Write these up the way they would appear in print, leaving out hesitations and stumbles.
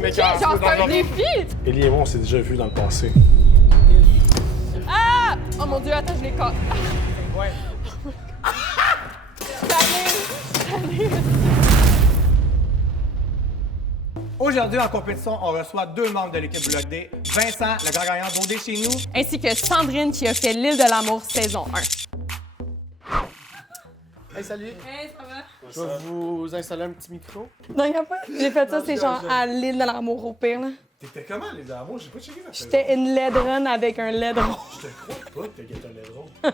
m'écoeure. Genre, c'est un défi! Ellie et moi, on s'est déjà vus dans le passé. Ah! Oh mon Dieu, attends, je les casse. Ouais. Aujourd'hui, en compétition, on reçoit 2 membres de l'équipe Bloc D. Vincent, le grand gagnant d'OD chez nous. Ainsi que Sandrine qui a fait l'île de l'amour saison 1. Hey, salut. Hey, ça va? Je vais vous installer un petit micro. Non, y'a pas. J'ai fait ça, c'est genre à l'île de l'amour au pire, là. T'étais comment, les amours? J'ai pas checké ça. J'étais une laidronne avec un laidron. Je te crois pas que t'as un lait drôle.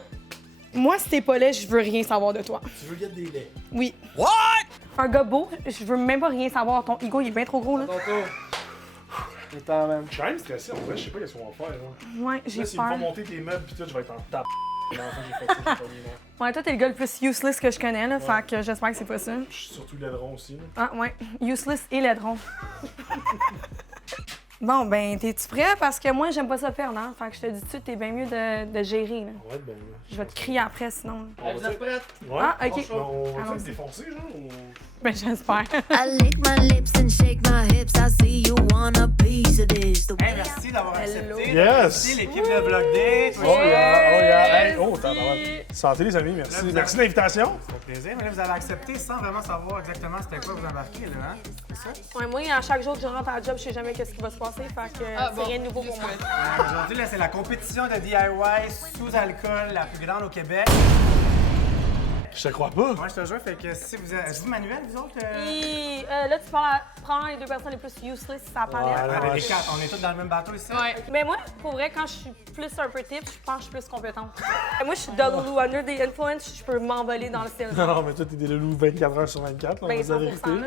Moi, si t'es pas laid, je veux rien savoir de toi. Tu veux guetter des laits? Oui. What? Un gars beau, je veux même pas rien savoir. Ton ego, il est bien trop gros, là. Attends, même. Je suis quand même stressé, en vrai, je sais pas qu'est-ce qu'on va faire. Là, Ouais, j'ai là s'ils me peur. font monter tes meubles pis tout, je vais être en tape. La dernière fois que j'ai fait ça, j'ai pas mis, non. Ouais, toi, t'es le gars le plus useless que je connais, là. Fait que j'espère que c'est pas ça. Je suis surtout laideron aussi. Là. Ah, ouais. Useless et laidron. Bon, ben, t'es-tu prêt? Parce que moi, j'aime pas ça perdre, hein? Fait que je te dis tout de suite, t'es bien mieux de gérer, là. On va être bien là. Je vais te crier après, sinon. Vous êtes prêtes? Ouais. Ah, ok. On va Allons-y. se défoncer, genre? Ou... Ben, j'espère. I lick my lips and shake my hips. I see you want a piece of this. Hey, merci d'avoir accepté. Yes. Merci l'équipe de Bloc D. Oh yeah. Hey, oh, t'as santé, les amis, merci. Là, vous Merci de l'invitation. Ça fait plaisir, mais là, vous avez accepté sans vraiment savoir exactement c'était quoi vous embarquez, là, hein? C'est ça? Ouais, moi, à chaque jour que je rentre à la job, je sais jamais qu'est-ce qui va se passer. Fait que c'est rien de nouveau pour moi. Aujourd'hui, là, c'est la compétition de DIY sous alcool la plus grande au Québec. Je te crois pas. Moi, je te jure, fait que si vous êtes... Êtes-vous manuel, vous autres? Puis là, tu parles à prendre les deux personnes les plus useless, ça parlait. Ouais, les quatre, on est tous dans le même bateau ici. Ouais. Mais moi, pour vrai, quand je suis plus un peu type, je pense que je suis plus compétente. Moi, je suis Delulu under the influence, je peux m'envoler dans le style. Non, mais toi, t'es des loulous 24 heures sur 24, on va Ben, se dire la 100%, vérité. là.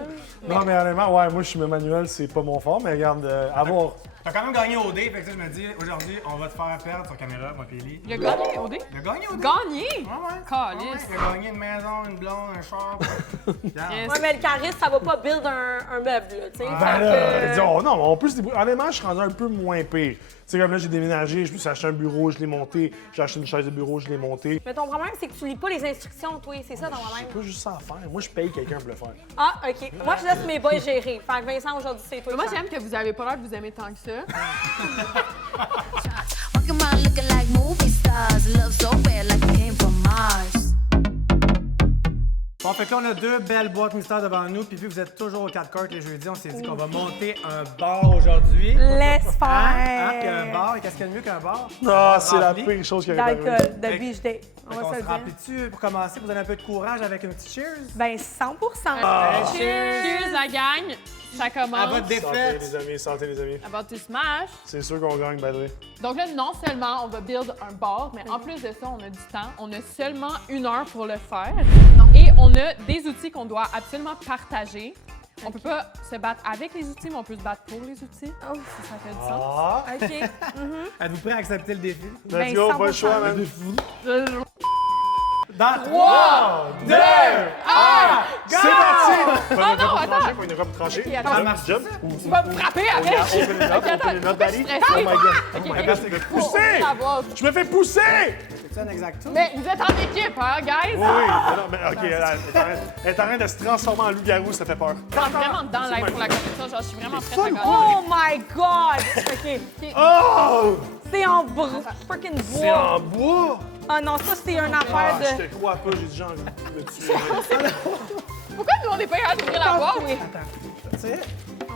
Non, mais honnêtement, ouais, moi, je suis manuel, c'est pas mon fort, mais regarde, avoir. T'as quand même gagné au dé, fait que ça, je me dis, aujourd'hui, on va te faire perdre sur caméra, moi, puis Ellie. Il a gagné au dé? Il a gagné au dé. Gagné? Ouais, ouais. Calice. Ouais, il a gagné une maison, une blonde, un char. Regarde. Yes. Ouais, mais le charisme, ça va pas build un meuble, là, tu sais. Ben là, disons, non, mais on peut se débrouiller. Honnêtement, je suis rendu un peu moins pire. Tu sais, comme là, j'ai déménagé, je me suis acheté un bureau, je l'ai monté. J'ai acheté une chaise de bureau, je l'ai montée. Mais ton problème, c'est que tu lis pas les instructions, toi, c'est ça ton problème. C'est pas juste ça à faire. Moi, je paye quelqu'un pour le faire. Ah, OK. Moi, je laisse mes boys gérer. Fait que Vincent, aujourd'hui, c'est toi. Moi, le chef. j'aime que vous avez pas l'air de vous aimer tant que ça. Walking around looking like movie stars. Love so bad like it came from Mars. Bon, fait que là, on a 2 belles boîtes mystères devant nous, puis vu que vous êtes toujours au 4 cartes les jeudis, on s'est dit qu'on va monter un bar aujourd'hui. Laisse Hein? Puis faire. un bar, et qu'est-ce qu'il y a de mieux qu'un bar? Ah, c'est la Rempli. pire chose qui arrive. D'alcool, de beach day. On Fait va qu'on se se le dire. remplit-tu pour commencer, vous donner un peu de courage avec un petit cheers? Ben, 100%. Cheers, la gang! Ça À commence. votre Santé, défaite! les amis, santé, les amis. About to smash. C'est sûr qu'on gagne, by the way. Donc là, non seulement on va build un bar, mais en plus de ça, on a du temps. On a seulement 1 heure pour le faire. Et on a des outils qu'on doit absolument partager. On peut pas se battre avec les outils, mais on peut se battre pour les outils. Oh. Si ça fait du sens. Ah! OK. Êtes-vous prêts à accepter le défi? Let's Ben, go, pas le 100%. choix, man. Dans 3, 2, 1, C'est parti! Oh non, attends! Faut une robe tranchée. Ok, attends. Jump, jump. Tu vas me frapper avec! Open it up, Ok, attends, open it up, daddy. je suis stressée. Oh my god. Ok, Oh my ok. god, c'est pousser! Ça va. Je me fais pousser! c'est-tu un exacto? Mais vous êtes en équipe, hein, guys? Oui, non, mais ok, elle est en train de se transformer en loup-garou, ça fait peur. Je rentre vraiment dedans live pour la compétition. Genre, je suis vraiment prête à gagner. Oh my God! OK. Oh! C'est en freaking C'est bois. en bois! Ah non, ça, c'est une affaire Ah, je de... te crois pas, j'ai déjà envie de me tuer. Pourquoi nous, on n'est pas capable d'ouvrir la boîte? Tu sais,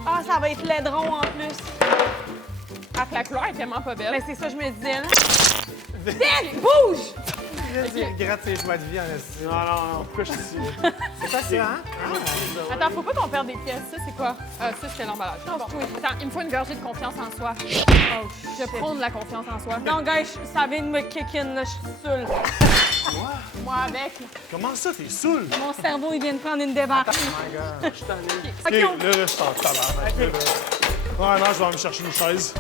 Ah, ça va être laidron en plus. Ah, la couleur est tellement pas Mais belle. c'est ça, je me disais, là. Vite, bouge! il gratte ses choix de vie en esti. Non, non, non, pourquoi je suis ici? C'est quoi ça, hein? Attends, faut pas qu'on perde des pièces. Ça, c'est quoi? Ça, c'est l'emballage. Bon. Attends, il me faut une gorgée de confiance en soi. Oh, je prône la confiance en soi. Non, gars, ça vient de me kick in, là, je suis saoule. Moi avec. Comment ça, t'es saoul? Mon cerveau, il vient de prendre une débarque. Ok, OK, là, je suis en tabarnak. Ouais, non, je vais me chercher une chaise.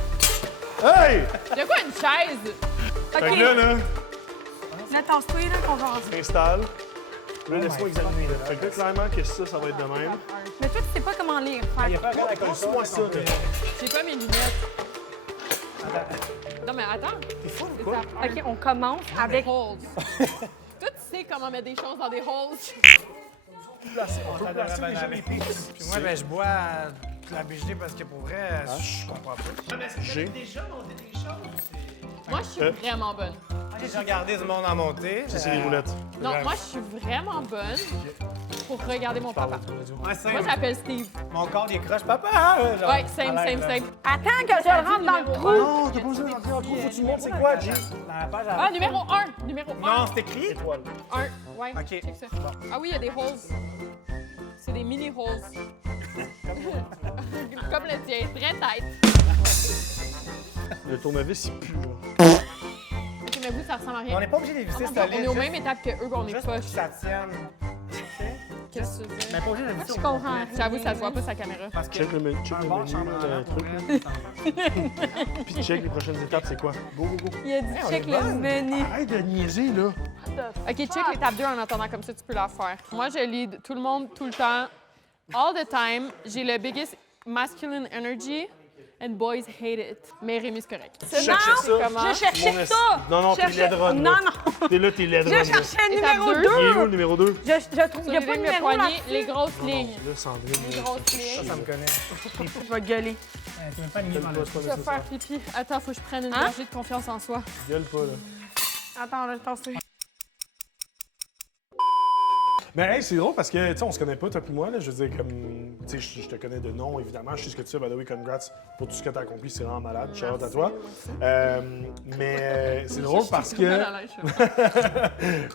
Hey! De quoi une chaise? Fait que là, là, Là, tasse-toi, là, qu'on va... t'installe. Là, laisse-moi examiner. Là. Fait que là, clairement, que ça va être de même. Mais toi, tu sais pas comment lire. Il y a pas un Passe-moi ça, là. J'ai pas mes lunettes. Non, mais attends. T'es fou ou quoi? OK, on commence avec... Holes. Toi, tu sais comment mettre des choses dans des holes. On peut placer les gens les pieds. Puis moi, ben, je bois la BGD parce que pour vrai, je comprends pas. Mais est-ce que vous J'ai. avez déjà monté des choses ou c'est... Moi, je suis vraiment bonne. J'ai déjà regardé ce monde en monter. Ça, c'est les roulettes. Non, moi, je suis vraiment bonne pour regarder mon papa. Ouais, c'est Moi, je m'appelle Steve. mon corps décroche, papa! Genre, Ouais, same, à l'aide, same, là. same. Attends que je le rentre dans le trou. Non, t'as pas besoin d'entrer en trou, faut que tu me montres c'est quoi, Jay? Dans la page Ah, numéro 1. Numéro 1. Non, c'est écrit. Étoile. 1. Ouais, Ok. check ça. Ah oui, il y a des holes. C'est des mini holes. Comme le tien, très tête. Le tournevis, il pue, là. Ok, mais vous, ça ressemble à rien. On n'est pas obligé d'éviter cette On est au même étape que eux, on est Juste pour que poche. ça tienne. Qu'est-ce que tu veux Mais pas obligé d'éviter. Je comprends. J'avoue, ça se voit pas sa caméra. Parce que Check le menu, un bar chambre le truc, là. Puis check les prochaines étapes, c'est quoi? Go, go, go. Il a dit on check est le bonne. menu. Arrête de niaiser, là. OK, check l'étape 2 en attendant, comme ça, tu peux la faire. Moi, je lead tout le monde, tout le temps, all the time. J'ai le biggest masculine energy and boys hate it. Mais Rémi, c'est correct. Check Non, ça. Comment? je cherchais Mon ça. Non, non, t'es Cherchais- laidronne, Non, là. non. T'es là, t'es laidronne, Je là. cherchais le Étape numéro deux. 2. Il est où, le numéro 2? Je trouve, il n'y a pas de Soulever le numéro poignet, là-dessus. les grosses lignes. Là, Sandrine. Les grosses lignes. ça me connaît. Je vais gueuler. Tu m'as pas aligné dans le... C'est pas Je vais nécessaire. faire pipi. Attends, faut que je prenne une Hein? gorgée de confiance en soi. Gueule pas, là. Attends, là, je t'en sais. Mais hey, c'est drôle parce que, tu sais, on se connaît pas, toi et moi, là. Je veux dire, comme, tu sais, je te connais de nom, évidemment. Je sais ce que tu fais. By the way, congrats pour tout ce que tu as accompli. C'est vraiment malade. Shout out à toi. Mais c'est drôle parce que...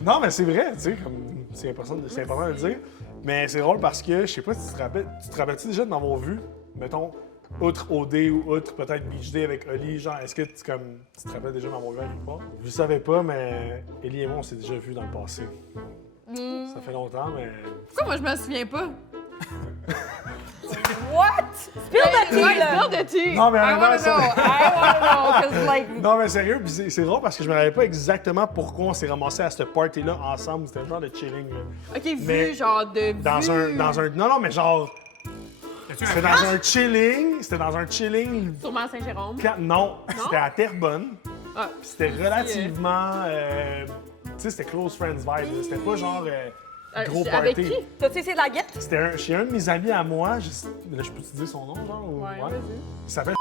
Non, mais c'est vrai, tu sais, comme, c'est important de le dire. Mais c'est drôle parce que, je sais pas si tu te rappelles-tu déjà de m'avoir vu, mettons, outre OD ou outre peut-être Beach Day avec Oli, genre, est-ce que tu te rappelles déjà de m'avoir vu quelque part? Je le savais pas, mais Eli et moi, on s'est déjà vus dans le passé. Ça fait longtemps, mais... Pourquoi moi, je me souviens pas? What? Spill the tea, là. Spill the tea. Non, mais I honnêtement, wanna ça- know. I wanna know, 'cause like... Non, mais sérieux, puis c'est drôle parce que je me rappelle pas exactement pourquoi on s'est ramassé à cette party-là ensemble. C'était un genre de chilling, là. OK, Mais vu, genre, de Dans un... Non, non, mais genre... C'était dans un chilling. C'était dans un chilling... Sûrement à Saint-Jérôme. Non, c'était à Terrebonne. Ah, Puis c'était relativement... tu sais, c'était close friends vibe. là. C'était pas genre gros party. avec qui? T'as-tu essayé de la guette? C'était chez un de mes amis à moi. Là, je peux te dire son nom, genre? Ou... Ouais, ouais. vas-y. Il s'appelle...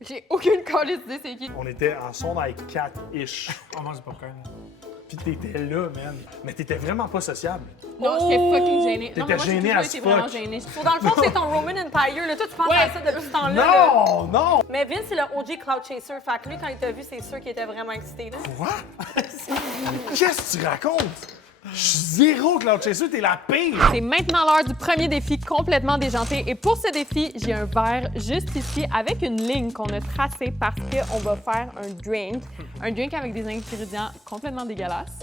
J'ai aucune calice d'idée c'est qui. On était en son avec 4-ish. On mange du popcorn. Puis t'étais là, man. Mais t'étais vraiment pas sociable. Non, j'étais fucking gênée. Non, mais moi, T'étais j'ai gênée toujours as été fuck. vraiment gênée. So, dans le fond, c'est ton Roman Empire. Là. Toi, tu penses à ça depuis ce temps-là. là. Non, non! Mais Vince, c'est le OG Cloud Chaser. Fait que lui, quand il t'a vu, c'est sûr qu'il était vraiment excité. Là. Quoi? Qu'est-ce que tu racontes? Je suis zéro Cloud Chaser, t'es la pire! C'est maintenant l'heure du premier défi complètement déjanté. Et pour ce défi, j'ai un verre juste ici avec une ligne qu'on a tracée parce qu'on va faire un drink. Un drink avec des ingrédients complètement dégueulasses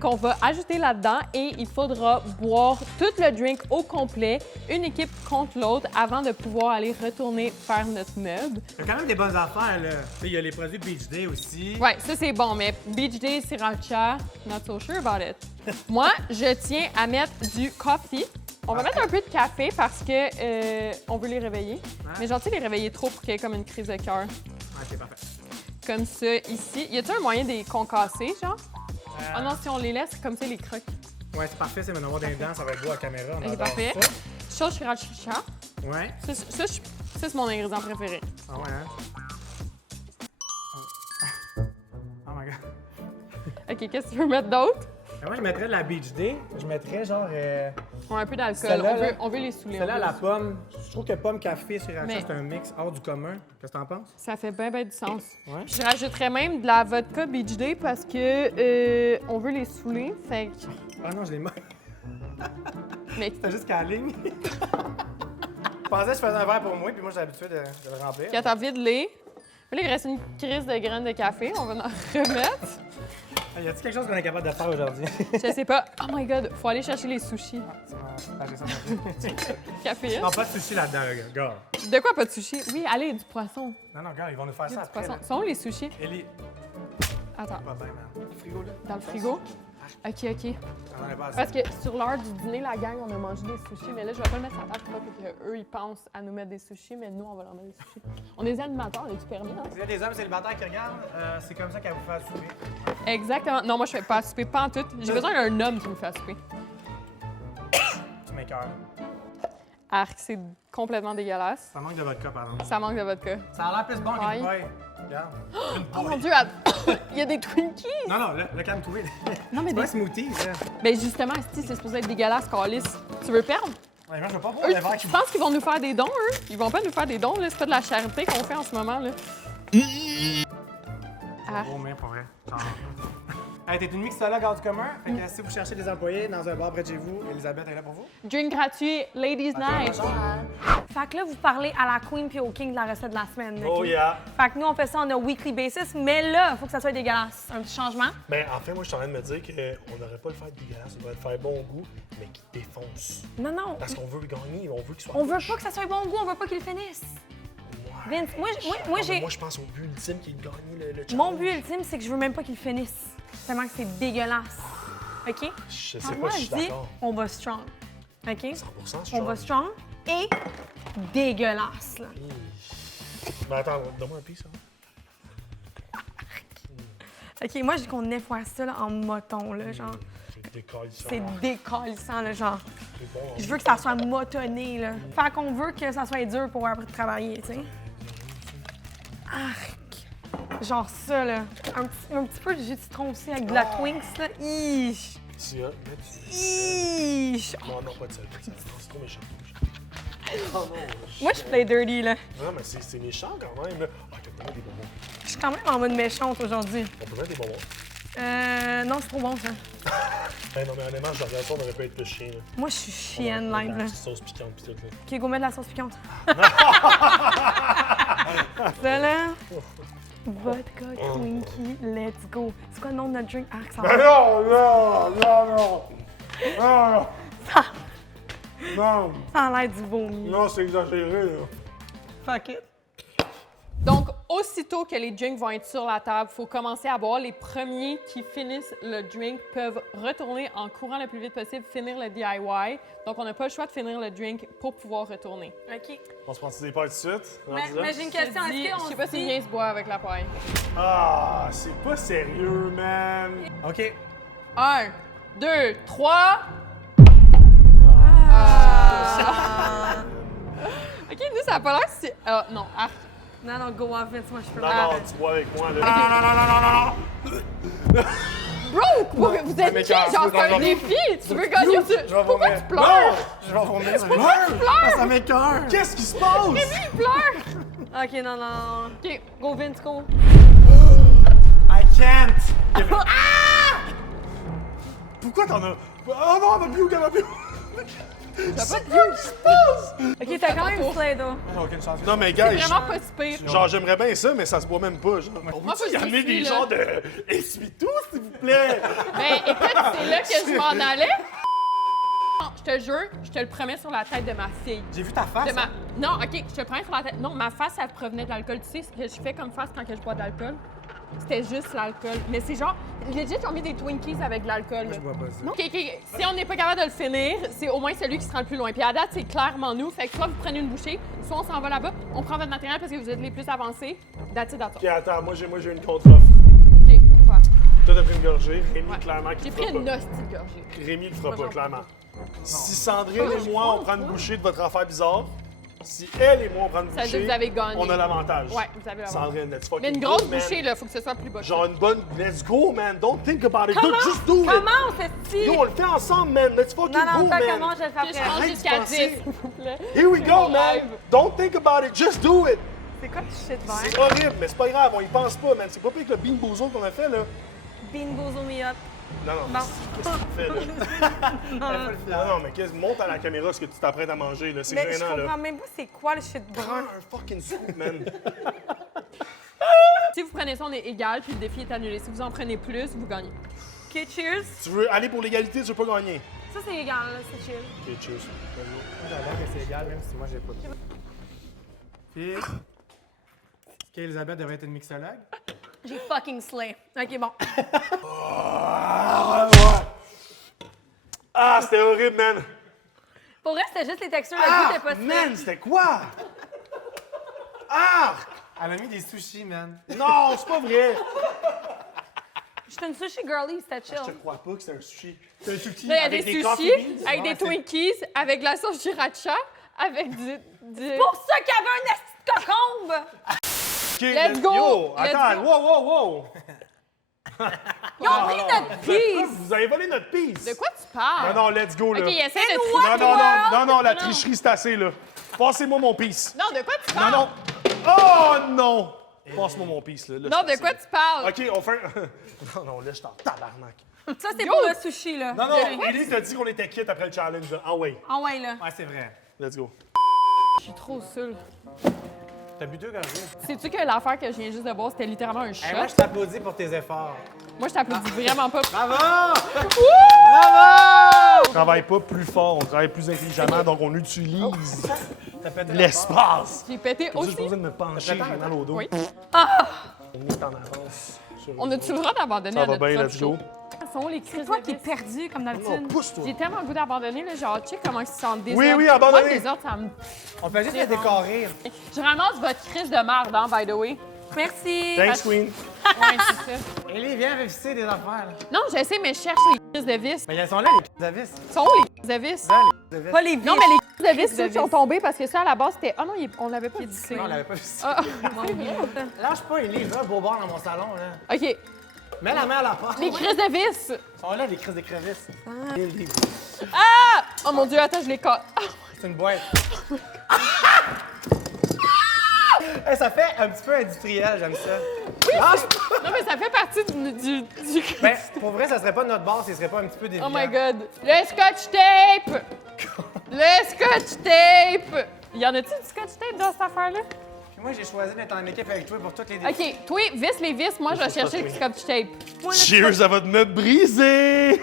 qu'on va ajouter là-dedans et il faudra boire tout le drink au complet, une équipe contre l'autre, avant de pouvoir aller retourner faire notre meuble. Il y a quand même des bonnes affaires, là. Tu sais, il y a les produits Beach Day aussi. Ouais, ça c'est bon, mais Beach Day, Sriracha, not so sure about it. Moi, je tiens à mettre du coffee. On va mettre un peu de café parce que on veut les réveiller. Mais genre, tu sais, les réveiller trop pour qu'il y ait comme une crise de cœur. Ouais, c'est parfait. Comme ça, ici. Y a-t-il un moyen de les concasser, genre? Ah non, si on les laisse, comme ça, les croques. Ouais, c'est parfait, c'est maintenant des dents, ça va être beau à la caméra. On Ok, adore parfait. ça. Chose Sriracha. Ouais. Ça, c'est mon ingrédient préféré. Ah ouais, hein? Oh my god. OK, qu'est-ce que tu veux mettre d'autre? Moi, je mettrais de la Beach Day. Je mettrais genre. On a un peu d'alcool. Celle-là, là, On veut les saouler. Celle-là, on veut la les pomme. Je trouve que pomme, café, sriracha, Mais- c'est un mix hors du commun. Qu'est-ce que t'en penses? Ça fait bien du sens. Ouais. Je rajouterais même de la vodka Beach Day parce que on veut les saouler. Fait que... Ah non, je l'ai mal. Mais C'était juste qu'à la ligne. Je pensais que je faisais un verre pour moi, puis moi, j'ai l'habitude de le remplir. quand t'as vide-les. Là, il reste une crise de graines de café. On va en remettre. Y a-t-il quelque chose qu'on est capable de faire aujourd'hui? Je sais pas. Oh my God, faut aller chercher les sushis. Ah, j'ai ça dans le- Café. Non, pas de sushi là-dedans, le gars. De quoi pas de sushis? Oui, allez, du poisson. Non, non, gars, ils vont nous faire Du ça après. poisson. là. Sont où les sushis? Ellie, Attends, pas bien, man. Le frigo, là. dans le frigo? OK. On en est pas assez. Parce que sur l'heure du dîner, la gang, on a mangé des sushis. Mais là, je vais pas le mettre sur la table pour pas qu'eux, ils pensent à nous mettre des sushis, mais nous, on va leur mettre des sushis. On est des animateurs, on est-tu permis, hein? S'il y a des hommes célibataires qui regardent, c'est comme ça qu'elle vous fait souper. Exactement. Non, moi, je fais pas à souper, pas en tout. J'ai besoin d'un homme qui me fasse souper. Tu m'écoeures. Arc, c'est complètement dégueulasse. Ça manque de vodka, pardon. Ça manque de vodka. Ça a l'air plus bon Paille. qu'une paille. Regarde. Une Oh mon paille. Dieu, il y a des Twinkies! Non, non, le calme-toi. Non, mais C'est pas un des... smoothie, ça. Ben justement, esti, c'est supposé être dégueulasse, Carlis. Tu veux perdre? Ouais, moi, je veux pas boire Eux, le verre je pense qu'ils vont nous faire des dons, eux. Ils vont pas nous faire des dons, là. C'est pas de la charité qu'on fait en ce moment, là. Ah. Oh, mais pour vrai. Genre. Hey, t'es une mixologue hors du commun. Fait que si vous cherchez des employés dans un bar près de chez vous, Elisabeth est là pour vous. Drink gratuit, Ladies Night. Fait que là, vous parlez à la queen puis au king de la recette de la semaine. Oh ok? yeah! Fait que nous, on fait ça on a weekly basis, mais là, il faut que ça soit dégueulasse. Un petit changement. Ben, en fait, moi, je suis en train de me dire qu'on n'aurait pas le faire dégueulasse, on devrait le faire bon goût, mais qui défonce. Non, non. Parce qu'on veut gagner, on veut qu'il soit On veut rouge. pas que ça soit bon goût, on veut pas qu'il finisse. Ouais. Vince, moi, Non, mais j'ai. Moi, je pense au but ultime qui est de gagner le challenge. Mon but ultime, c'est que je veux même pas qu'il finisse. Tellement que c'est dégueulasse. OK? Je sais Alors pas moi, si je je suis dis, d'accord. on va strong. OK? 100%, je On va strong et dégueulasse, là. Mais attends, donne-moi un piece, ça. OK, moi, je dis qu'on est faire ça là, en moton, là, genre. C'est décalissant. C'est décalissant, là, genre. C'est bon, hein. Je veux que ça soit motonné, là. Fait qu'on veut que ça soit dur pour après travailler, tu sais. Arc! Genre ça, là. Un petit peu de jus de citron aussi avec de la Twinks, là. Iiii! C'est hot, mais tu... Iiii! Non, non, pas de sel. C'est trop méchant. Moi, je play dirty, là. Non, mais c'est méchant quand même, là. Ah, t'as pas des bonbons. Je suis quand même en mode méchante aujourd'hui. On peut mettre des bonbons. Non, c'est trop bon, ça. Ben non, mais honnêtement, je regarde ça, on aurait pu être plus chien, là. Moi, je suis chienne live, là. La petite sauce piquante pis tout, là. OK, go mettre de la sauce piquante. Ça, là. Vodka Twinkie, let's go. C'est quoi le nom de notre drink? Arc, ça va. Non, non, non, non! Non, Ça, non, ça a l'air du vomi. non, c'est exagéré, là. Fuck it. Donc, aussitôt que les drinks vont être sur la table, il faut commencer à boire. Les premiers qui finissent le drink peuvent retourner en courant le plus vite possible, finir le DIY. Donc, on n'a pas le choix de finir le drink pour pouvoir retourner. OK. On se prend des pas tout de suite? Mais rendu là? j'ai une Je question. te dis, Est-ce je qu'on sais pas se si dit... bien se boit avec la paille. Ah, c'est pas sérieux, man! OK. 1, 2, 3. OK, nous, ça a pas l'air si... non, arc. Non, non, go off, Vince, moi, je peux Non, pas. non, tu bois avec moi, là. Bro, vous êtes qui? m'écoeure, Genre, tu veux c'est un qu'on défi! Tu veux gagner? Pourquoi tu pleures? Non! Je vais vomir. Ça ça m'écoeure. Qu'est-ce qui se passe? Tu pleures! OK, non, non, non. OK, Go, Vince, go. I can't. Pourquoi t'en as... Oh non, ma bio, ma bio! t'as pas de OK, t'as quand même Slay-Do. J'ai aucune chance. Non, mais gars, vraiment pas si pire. genre, j'aimerais bien ça, mais ça se boit même pas, genre. On Moi, peut-y faut que je amener des suis, là. genres de... Essuie-tout, s'il vous plaît! Ben, écoute, c'est là que je m'en allais. Non, je te jure, je te le promets sur la tête de ma fille. J'ai vu ta face. De ma... Non, OK, je te le promets sur la tête. Non, ma face, elle provenait de l'alcool. Tu sais ce que je fais comme face quand que je bois de l'alcool? C'était juste l'alcool. Mais c'est genre, legit, ils ont mis des Twinkies avec de l'alcool. là. Je vois pas ça. OK, OK. Si on n'est pas capable de le finir, c'est au moins celui qui se rend le plus loin. Puis à date, c'est clairement nous. Fait que soit vous prenez une bouchée, soit on s'en va là-bas, on prend votre matériel parce que vous êtes les plus avancés. That's it, that's all. Ok, attends, moi j'ai une contre-offre. OK, quoi? Toi, t'as pris une gorgée, Rémi, Ouais. clairement, qui J'ai le pris fera une pas. hostie de gorgée. Rémi le fera Moi, pas, j'en clairement. prends Si Sandrine et moi, on prend une bouchée de votre affaire bizarre, si elle et moi, on prend une Ça veut dire bouchée, que vous avez gagné. on a l'avantage. Ouais, vous avez l'avantage. Sandrine, let's fucking Mais une go, grosse man. bouchée, là, faut que ce soit plus bas. Genre une bonne... Let's go, man. Don't think about it. Comment? Just do it. Comment, ceci? Yo, on le fait ensemble, man. Let's fucking Non, non, go, ça man. comment je vais le faire Je après. pense Arrête jusqu'à d'y 10, penser. s'il vous plaît. Here we go, Mon man. rêve. Don't think about it. Just do it. C'est quoi ce shit C'est vert? horrible, mais c'est pas grave. On y pense pas, man. C'est pas pire que le bean boozle qu'on a fait, là. Bean boozle me up. Non, non. Bon. Qu'est-ce que tu fais, là? Non, non, mais monte à la caméra ce que tu t'apprêtes à manger, là. C'est Mais je gênant, là. comprends même pas c'est quoi le shit Prends brun. un fucking scoop, man. Si vous prenez ça, on est égal, puis le défi est annulé. Si vous en prenez plus, vous gagnez. OK, cheers. Tu veux aller pour l'égalité, tu veux pas gagner. Ça, c'est égal, là, c'est chill. Ok, cheers. Moi, j'adore que c'est égal, même si moi, j'ai pas de. Puis, est-ce qu'Elisabeth devrait être une mixologue? J'ai fucking slay. OK, bon. Ah, c'était horrible, man. Pour vrai, c'était juste les textures. Le goût Ah, était pas man, slay. c'était quoi? Ah! Elle a mis des sushis, man. Non, c'est pas vrai. J'étais une sushi girly, c'était Je te chill. crois pas que c'est un sushi. C'est un sushi. Là, il y a Avec des des sushis coffee beans? avec des Ouais, c'est- Twinkies, avec de la sauce sriracha, avec du... Pour ça qu'il y avait un esti de cocombe! OK, Let's go! Yo, Let's attends, go. wow! Ils ont pris notre piece! Vous avez volé notre piece! De quoi tu parles? Non, let's go, là. OK, essaie de... Non, la tricherie, c'est assez, là. Passez-moi mon piece. Non, de quoi tu Non, parles? non. Oh, non! Passe-moi mon piece, là. Non, de quoi tu parles? OK, on fait Non, là, je suis en tabarnak. Ça, c'est pour le sushi, là. Non, Ellie t'a dit qu'on était quitte après le challenge, là. Ah ouais, Ah ouais, là. Ouais, c'est vrai. let's go. Je suis trop saoule. T'as bu 2 gorgées. Sais-tu que l'affaire que je viens juste de boire, c'était littéralement un shot? Hey, moi, je t'applaudis pour tes efforts. Moi, je t'applaudis vraiment pas. Bravo! On travaille pas plus fort, on travaille plus intelligemment, donc on utilise T'as pété l'espace. J'ai pété Je suis aussi. supposé de me pencher, j'ai mal au dos. Oui. On est en avance. sur On a-tu le droit d'abandonner Ça à va notre bien, propre let's show? go. Ils sont où les crises Toi de qui es vis? perdu, comme Non, d'habitude. pousse-toi. J'ai tellement le goût d'abandonner, là, genre, check comment ils se sentent désordre. Oui, abandonner. Moi, le désordre, ça me... On fait juste la décorer. Je ramasse votre crise de merde, hein, by the way. Merci. Thanks, Queen. Ouais, c'est ça. Ellie, viens visiter des affaires. Là. Non, je sais, mais je cherche les crises de vis. Mais elles sont là, les crises de vis. Ils sont où, les crises de vis? Là, les crises de vis. Pas les vis. Non, mais les crises de vis, Crises de ceux qui ont vis. tombé, parce que ça, à la base, c'était... Ah non, on l'avait pas dit. Non, on l'avait pas vu. Ah, Lâche pas, Ellie. Je veux un beau bar dans mon salon. Là. OK. Mets la main à la porte. Les crises de vis. Elles sont là, les crises d'écrevisses. Ellie. Ah! Oh mon Dieu, attends, je les casse. Ah! C'est une boîte. Hey, ça fait un petit peu industriel, j'aime ça. Lâche pas! Non, mais ça fait partie du... Ben, pour vrai, ça serait pas notre bar, ce serait pas un petit peu déviant. Oh my God. Le scotch tape! Le scotch tape! Y en a-tu du scotch tape dans cette affaire-là? Puis moi, j'ai choisi d'être en équipe avec toi pour toutes les défis. OK, toi, vis les vis, moi, je vais chercher le scotch tape. Cheers à votre meuble brisé!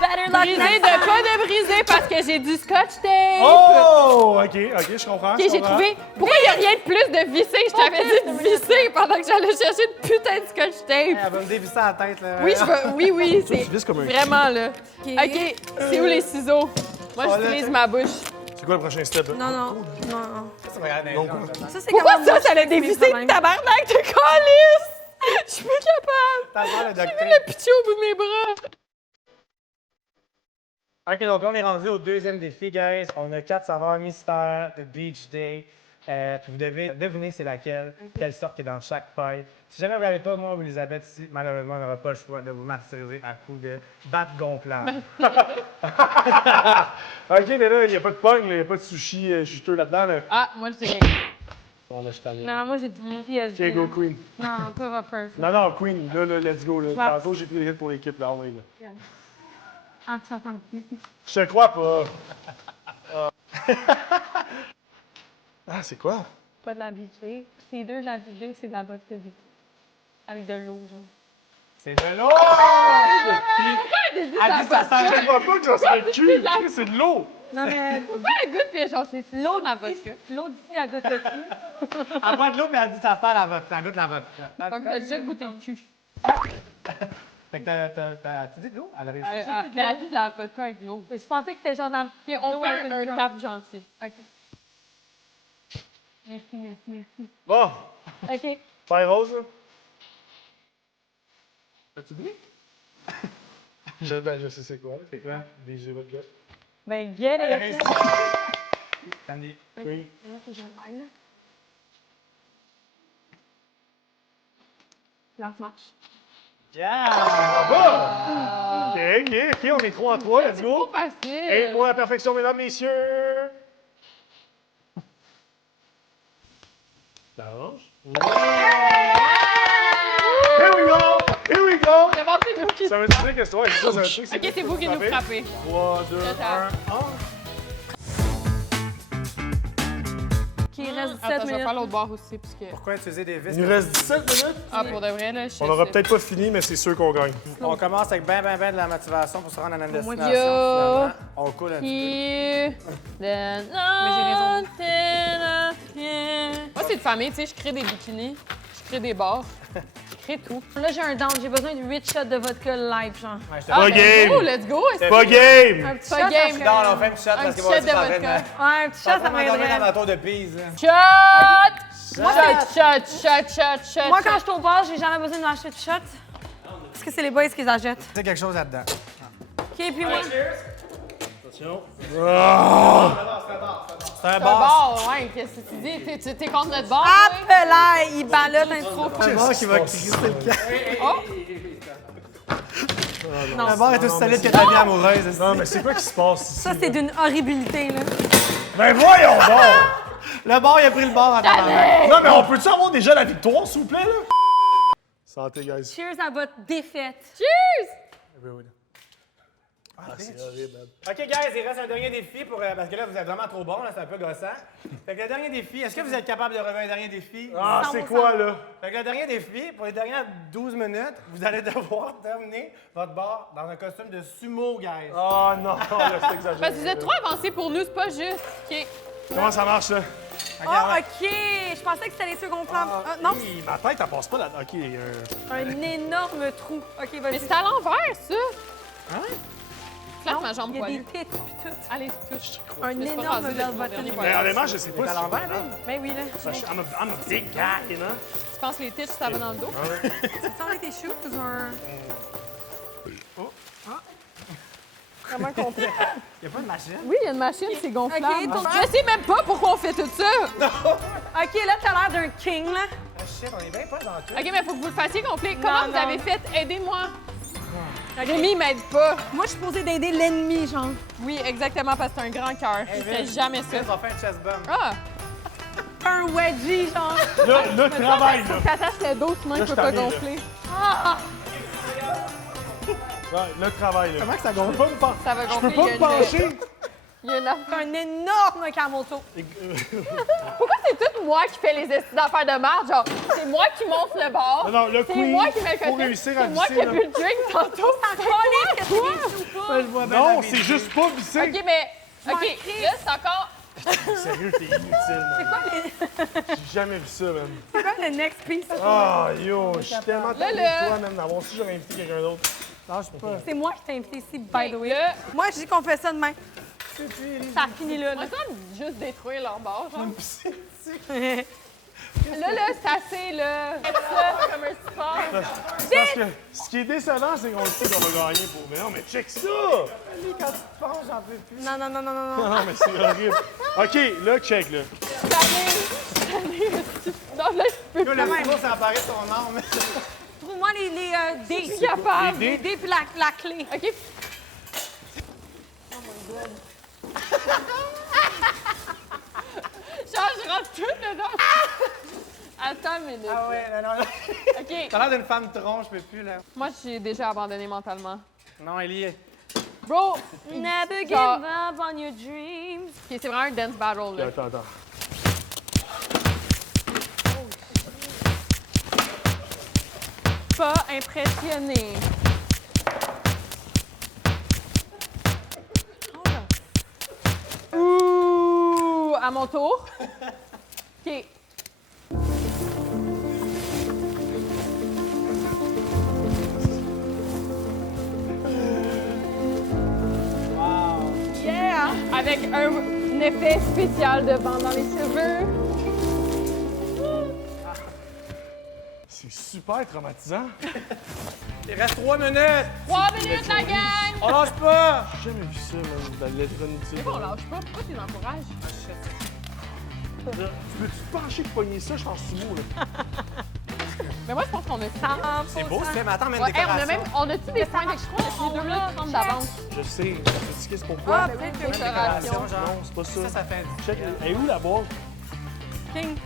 Better luck Briser next de time. pas de briser parce que j'ai du scotch tape! Oh! OK, je comprends. OK, j'ai trouvé. Pourquoi il n'y a rien de plus de visser? Je t'avais dit de visser pendant que j'allais chercher le putain de scotch Hey, tape. elle va me dévisser la tête, là. Oui, oui, c'est Tu vises comme un vraiment là. OK. OK, c'est où les ciseaux? Moi, Oh, là, j'utilise check. ma bouche. C'est quoi le prochain step? là? Non. Ça me regarde Donc, Ça, c'est Pourquoi comment ça, moi, ça je l'a fixe mes dévissé de problèmes. tabarnak de calice? Je suis plus capable. T'as peur, le Je docteur. le pitcher au bout de mes bras. OK, donc là, on est rendu au deuxième défi, guys. On a 4 saveurs mystères de Beach Day. Puis vous devez deviner c'est laquelle, quelle sorte qui est dans chaque paille. Si jamais vous l'avez pas, moi ou Elisabeth, ici, malheureusement, on n'aura pas le choix de vous martyriser à coup de batte gonflable. OK, mais là, il n'y a pas de pogne, il n'y a pas de sushi juteux là-dedans. Là. Ah, moi, je sais. Bon, là, je t'en ai. Non, moi, j'ai dit PSG. OK, go Queen. Non, pas Roper. Non, Queen, là, let's go. Là. Ouais. Tantôt, j'ai pris des hits pour l'équipe, là, on est là. Ah, ça sent Je te crois pas. Ah, c'est quoi? pas de la BJ. C'est deux, la BJ, c'est de la vodka BJ. Avec de l'eau, genre. C'est de l'eau! Elle dit Elle dit ça sent Je crois pas que ça serait le cul. C'est de l'eau. Non, mais Pourquoi elle goûte puis genre, c'est l'eau de ma vodka? l'eau d'ici, elle goûte le cul. Elle boit de l'eau, mais elle dit ça sent la vodka. Elle goûte la vodka. Donc, t'as déjà goûté le cul. Fait que t'as dit de l'eau? Elle a réussi. Mais elle dit de la vodka avec l'eau. Je pensais que c'était genre dans Puis on fait un tap gentil. OK. Merci. Bon, OK. Fire rose, là. As-tu dit? Je sais c'est quoi. C'est quoi? Des jeux de gosse. Ben, get Elle a it. réussi. Sandy. Oui. La marche. Yeah! OK, on est 3 en 3, let's go. Et Facile. pour la perfection, mesdames, messieurs. La hanche. Here we go! D'abord, c'est vous qui... Ça veut dire que c'est toi, ça, c'est un truc. OK, c'est vous qui nous frappez. 3, 2, 1. OK, il reste 17 Attends, je vais minutes. faire l'autre bord aussi, parce que... Pourquoi utiliser des vis? Il nous reste 17 minutes. Ah, pour de vrai, là, je On n'aura sais. peut-être pas fini, mais c'est sûr qu'on gagne. On commence avec ben de la motivation pour se rendre à notre moi, destination. yo. Finalement. On coule un petit Moi, c'est de famille, tu sais, je crée des bikinis, je crée des bars, je crée tout. Là, j'ai un down. J'ai besoin de 8 shots de vodka live, genre. peu. Ouais, je te Pas ben, game. go, let's go! est-ce que- Pas game! Un petit Pas shot, game. ça Non, serait- on fait une shot Un parce petit qu'il shot va de dire vodka. Ouais, un petit shot, ça Ça va tomber dans m'aiderait. un tour de pise. Shot! Shot! Moi, quand je suis au bar, j'ai jamais besoin de m'acheter de shot. Parce que c'est les boys qui les achètent. C'est quelque chose là-dedans. OK, puis moi... C'est un Un bar. bar, ouais, qu'est-ce que tu dis? T'es contre notre bar? Ah, toi? là, il ballotte un trop. Un bar qui va crisser le camp. Non. Un bar est aussi solide que ta vie amoureuse. Non, mais c'est quoi qui se passe ici? Ça, c'est d'une horribilité, là. Ben voyons donc! Le bar, il a pris le bar en tabarnak. Non, mais on peut-tu avoir déjà la victoire, s'il vous plaît, là? Santé, guys. Cheers à votre défaite. Cheers! Ah, c'est horrible, man. OK, guys, il reste un dernier défi pour, parce que là, vous êtes vraiment trop bon, là, c'est un peu gossant. Fait que le dernier défi, est-ce que vous êtes capable de relever un dernier défi? Ah, c'est 100%. quoi, là? Fait que le dernier défi, pour les dernières 12 minutes, vous allez devoir terminer votre bar dans un costume de sumo, guys. Oh non, là, c'est exagéré. Parce que vous êtes trop avancés pour nous, c'est pas juste. OK. Comment ça marche, ça? Ah, OK. Je pensais que c'était les seconds plans. Ah, non, Hi, ma tête, elle passe pas là. OK, un énorme trou. OK, Mais vas-y. c'est à l'envers, ça. Hein? Flatte ma jambe Il y a des poilue. têtes pis tout. Allez, touche. Un Mais c'est pas énorme rasé, bell mon button. dernier Mais voyage. honnêtement, je sais pas à si... l'envers, là? Ben oui, là. I'm a big guy, you know? Tu penses les titches, ça va dans le dos? Ça semble tes shoes ou un... Comment qu'on fait? Il n'y a pas de machine? Oui, il y a une machine, c'est gonflable. OK, ton- Je sais même pas pourquoi on fait tout ça. OK, là, t'as l'air d'un king, là. Ah, shit, on est bien pas dans tout. OK, mais il faut que vous le fassiez complet. Comment vous non. avez fait? Aidez-moi. Rémi, il m'aide pas. Moi, je suis posée d'aider l'ennemi, genre. Oui, exactement, parce que c'est un grand cœur. Il fait jamais ça. On va faire un chest bump. Ah! Un wedgie, genre. Le travail, là. T'attaches le dos, sinon il Là, peut je pas t'en ai, là. gonfler. Ouais, le travail, là. Comment que ça Je peux gonfle? pas me pencher. Ça va Je gonfler. peux pas me pencher. Il y a une affaire. C'est un énorme camel toe. Pourquoi c'est tout moi qui fais les estis d'affaires de marde? Genre, c'est moi qui monte le bord. Non, le C'est queen, moi qui mets le faut côté. réussir à C'est moi qui visser, ai là. bu le drink tantôt. Ça collait que c'est des ou pas. Je vois bien Non, la c'est vidéo. juste pas vissé. OK, mais... OK, Chris. là, c'est encore... Sérieux, t'es inutile, man. J'ai jamais vu ça, man. C'est quoi le next piece? Ah, yo, je suis tellement Là, tanné là. de toi, même, d'avoir su j'aurais invité quelqu'un d'autre. Lâche pas. C'est moi qui t'ai invité ici, by the way. Là, Moi, je dis qu'on fait ça demain. Ça finit là. moi, là. ça me juste détruire leur bar, genre. Là, c'est assez, là. Faites ça comme un sport. Parce que ce qui est décevant, c'est qu'on sait qu'on va gagner pour. Mais non, mais check ça! Lui, quand tu te penches, j'en peux plus. Non, non, non, non, non, Non, non. non, mais c'est horrible. OK, là, check, là. Non, là, je peux Là, pas. le sumo, ça apparaît ton arme. Trouve-moi les dés. Je suis capable. Les dés puis la clé. OK. Genre, je rentre tout dedans. Attends une minute. Ah ouais, non, non. OK. T'as l'air d'une femme tronche, je peux plus, là. Moi, j'ai déjà abandonné mentalement. Non, Ellie. Bro! Never give Genre- up on your dreams. OK, c'est vraiment un dance battle, là. Attends. Pas impressionné. Ouh! À mon tour. OK. Yeah! Avec un effet spécial de vent dans les cheveux. C'est super traumatisant. Il reste 3 minutes. 3 minutes, la gang! On lâche pas. J'ai jamais vu ça, man, de l'électronicité. Bon, lâche pas. Pourquoi tu l'encourages? Tu peux-tu te pencher de pogner ça, je suis en sumo, là? Mais moi, je pense qu'on a C'est beau, c'est mais attends, mais une Ouais, hey, on a décoration. même. On a-tu des points d'extra? On a 2 minutes 30 d'avance. Je sais. Tu sais c'est pourquoi? Ah, peut-être que Décoration. genre. Non, c'est pas ça. Ça fait... Check. Elle est où, la boîte? King.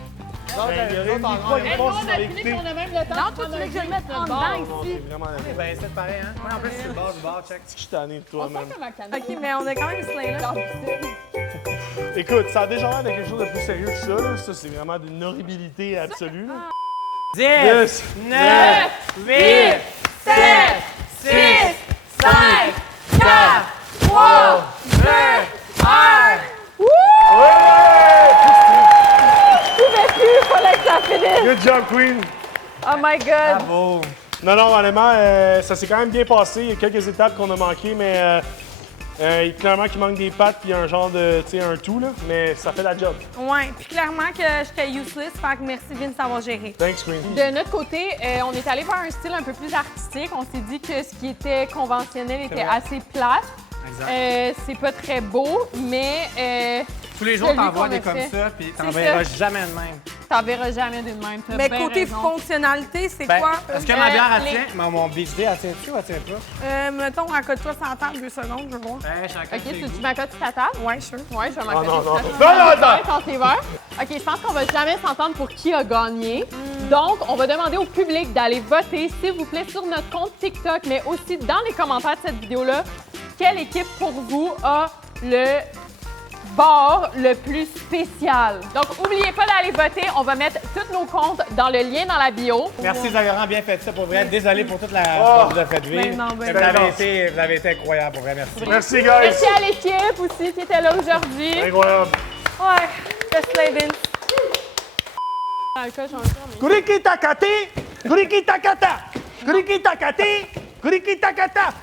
Non, Ben, il y aurait autres, une en micro, or, il il y y a- a pas si vous avez écouté. on a même le temps. Non, toi, tu veux que je le mette en dedans Non, ici? c'est vraiment la Ben, c'est pareil, hein. Moi, en plus, c'est le bord du bar, check. Je suis tanné de toi, On man. sent comme un canot. OK, mais on a quand même slay, là. Genre difficile. Écoute, ça a déjà l'air de quelque chose de plus sérieux que ça, là. Ça, c'est vraiment d'une horribilité absolue, là. 10, 10, 9, 8, 7, 6, 5, 4, 3, 2, 1. Il fallait que ça finisse. Good job, Queen! Oh my God. Bravo. Non, honnêtement, ça s'est quand même bien passé. Il y a quelques étapes qu'on a manquées, mais clairement qu'il manque des pattes puis un genre de, tu sais, un tout, là. Mais ça fait la job. Ouais, puis clairement que j'étais useless, fait que merci Vince d'avoir géré. Thanks, Queen. De notre côté, on est allé vers un style un peu plus artistique. On s'est dit que ce qui était conventionnel était assez plate. C'est pas très beau, mais Tous les jours, celui t'envoies qu'on des a comme fait, ça, puis c'est t'enverras ça. jamais de même. t'en verras jamais d'une même. T'as Mais bien côté raison. fonctionnalité, c'est Ben, quoi? est-ce que ma bière, elle les- tient? Mon beach day, elle tient-tu ou elle tient pas? Mettons, accorde-toi sur la table 2 secondes, je veux voir. OK, tu m'accotes sur ta table? Ouais, sûr. Ouais, je vais Ah m'accoter non, sur non. ta Non, table. non, non. Quand c'est vert. OK, je pense qu'on va jamais s'entendre pour qui a gagné. Donc, on va demander au public d'aller voter, s'il vous plaît, sur notre compte TikTok, mais aussi dans les commentaires de cette vidéo-là, quelle équipe pour vous a le bar le plus spécial. Donc, n'oubliez pas d'aller voter. On va mettre tous nos comptes dans le lien dans la bio. Merci, vous avez vraiment bien fait ça, pour vrai. Désolé pour toute la... Oh. que vous avez fait vivre. Ben non, ben vous, avez non. vous avez été incroyable, pour vrai. Merci. Merci, guys! Merci à l'équipe aussi qui était là aujourd'hui. Incroyable! Ouais, best Levin. Kurikitakati! Kurikitakata! Kurikitakati! Kurikitakata!